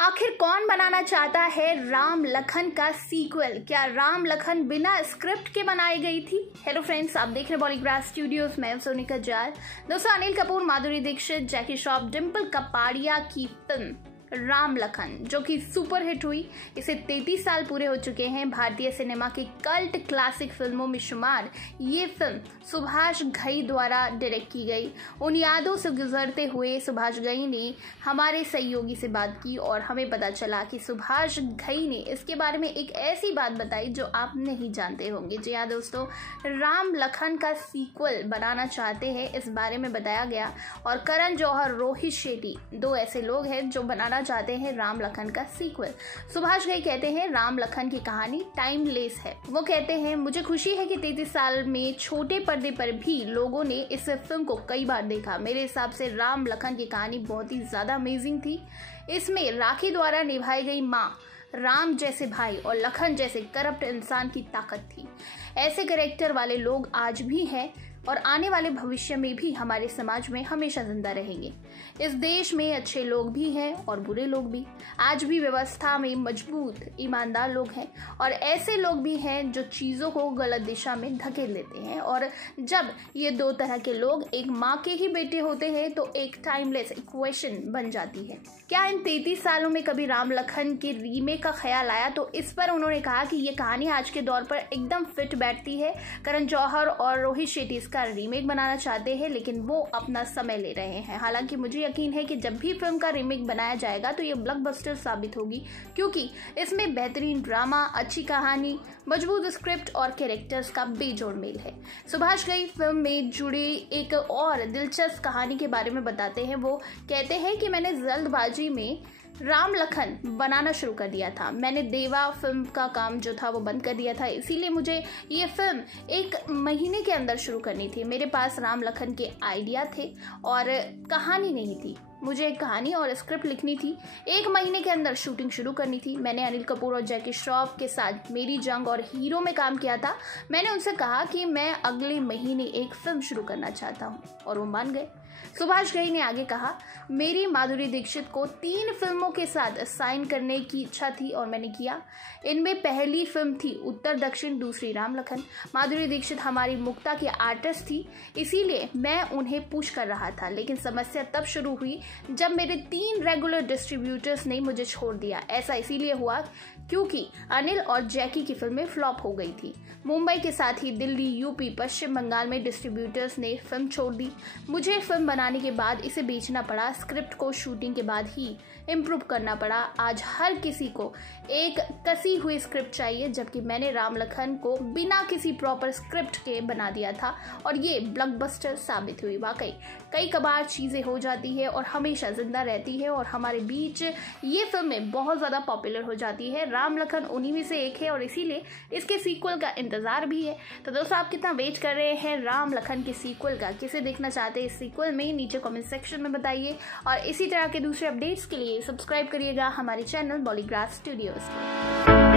आखिर कौन बनाना चाहता है राम लखन का सीक्वल? क्या राम लखन बिना स्क्रिप्ट के बनाई गई थी? हेलो फ्रेंड्स, आप देख रहे हैं बॉलीग्राफ स्टूडियोज में सोनिका जाल। दोस्तों, अनिल कपूर, माधुरी दीक्षित, जैकी श्रॉफ, डिम्पल कपाड़िया की फिल्म राम लखन जो कि सुपर हिट हुई, इसे 33 साल पूरे हो चुके हैं। भारतीय सिनेमा की कल्ट क्लासिक फिल्मों में शुमार ये फिल्म सुभाष घई द्वारा डायरेक्ट की गई। उन यादों से गुजरते हुए सुभाष घई ने हमारे सहयोगी से बात की और हमें पता चला कि सुभाष घई ने इसके बारे में एक ऐसी बात बताई जो आप नहीं जानते होंगे। जी हाँ दोस्तों, राम लखन का सीक्वल बनाना चाहते हैं, इस बारे में बताया गया। और करण जौहर, रोहित शेट्टी, दो ऐसे लोग हैं जो बनाना चाहते हैं राम लखन का सीक्वल। सुभाष घई कहते हैं राम लखन की कहानी टाइमलेस है। वो कहते हैं, मुझे खुशी है कि 33 साल में छोटे पर्दे पर भी लोगों ने इस फिल्म को कई बार देखा। मेरे हिसाब से राम लखन की कहानी बहुत ही ज्यादा अमेजिंग थी। इसमें राखी द्वारा निभाई गई माँ, राम जैसे भाई और लखन जैसे करप्ट इंसान की ताकत थी। ऐसे कैरेक्टर वाले लोग आज भी हैं और आने वाले भविष्य में भी हमारे समाज में हमेशा जिंदा रहेंगे। इस देश में अच्छे लोग भी हैं और बुरे लोग भी। आज भी व्यवस्था में मजबूत, ईमानदार लोग हैं और ऐसे लोग भी हैं जो चीज़ों को गलत दिशा में धकेल देते हैं। और जब ये दो तरह के लोग एक माँ के ही बेटे होते हैं तो एक टाइमलेस इक्वेशन बन जाती है। क्या इन 33 सालों में कभी राम लखन के रीमेक का ख्याल आया? तो इस पर उन्होंने कहा कि ये कहानी आज के दौर पर एकदम फिट बैठती है। करण जौहर और रोहित शेट्टी इसका रीमेक बनाना चाहते हैं, लेकिन वो अपना समय ले रहे हैं। हालांकि मुझे यकीन है कि जब भी फिल्म का रीमेक बनाया जाएगा तो ये ब्लॉकबस्टर साबित होगी, क्योंकि इसमें बेहतरीन ड्रामा, अच्छी कहानी, मजबूत स्क्रिप्ट और कैरेक्टर्स का बेजोड़ मेल है। सुभाष घई फिल्म में जुड़ी एक और दिलचस्प कहानी के बारे में बताते हैं। वो कहते हैं कि मैंने जल्दबाजी में राम लखन बनाना शुरू कर दिया था। मैंने देवा फिल्म का काम जो था वो बंद कर दिया था, इसीलिए मुझे ये फिल्म 1 महीने के अंदर शुरू करनी थी। मेरे पास राम लखन के आइडिया थे और कहानी नहीं थी। मुझे एक कहानी और स्क्रिप्ट लिखनी थी। 1 महीने के अंदर शूटिंग शुरू करनी थी। मैंने अनिल कपूर और जैकी श्रॉफ के साथ मेरी जंग और हीरो में काम किया था। मैंने उनसे कहा कि मैं अगले महीने एक फिल्म शुरू करना चाहता हूँ और वो मान गए। सुभाष घई ने आगे कहा, मेरी माधुरी दीक्षित को 3 फिल्मों के साथ साइन करने की इच्छा थी और मैंने किया। इनमें पहली फिल्म थी उत्तर दक्षिण, दूसरी राम लखन। माधुरी दीक्षित हमारी मुक्ता की आर्टिस्ट थी, इसीलिए मैं उन्हें पुश कर रहा था। लेकिन समस्या तब शुरू हुई जब मेरे 3 रेगुलर डिस्ट्रीब्यूटर्स ने मुझे छोड़ दिया। ऐसा इसीलिए हुआ क्योंकि अनिल और जैकी की फिल्में फ्लॉप हो गई थी। मुंबई के साथ ही दिल्ली, यूपी, पश्चिम बंगाल में डिस्ट्रीब्यूटर्स ने फिल्म छोड़ दी। मुझे फिल्म बनाने के बाद इसे बेचना पड़ा। स्क्रिप्ट को शूटिंग के बाद ही इम्प्रूव करना पड़ा। आज हर किसी को एक कसी हुई स्क्रिप्ट चाहिए, जबकि मैंने राम लखन को बिना किसी प्रॉपर स्क्रिप्ट के बना दिया था और ये ब्लॉकबस्टर साबित हुई। वाकई कई कबार चीज़ें हो जाती है और हमेशा जिंदा रहती है और हमारे बीच ये फिल्में बहुत ज़्यादा पॉपुलर हो जाती है। राम लखन उन्हीं में से एक है और इसीलिए इसके सीक्वल का इंतज़ार भी है। तो दोस्तों, आप कितना वेट कर रहे हैं राम लखन के सीक्वल का? किसे देखना चाहते हैं इस सीक्वल में? नीचे कमेंट सेक्शन में बताइए और इसी तरह के दूसरे अपडेट्स के लिए सब्सक्राइब करिएगा हमारे चैनल बॉलीग्राफ स्टूडियोज को।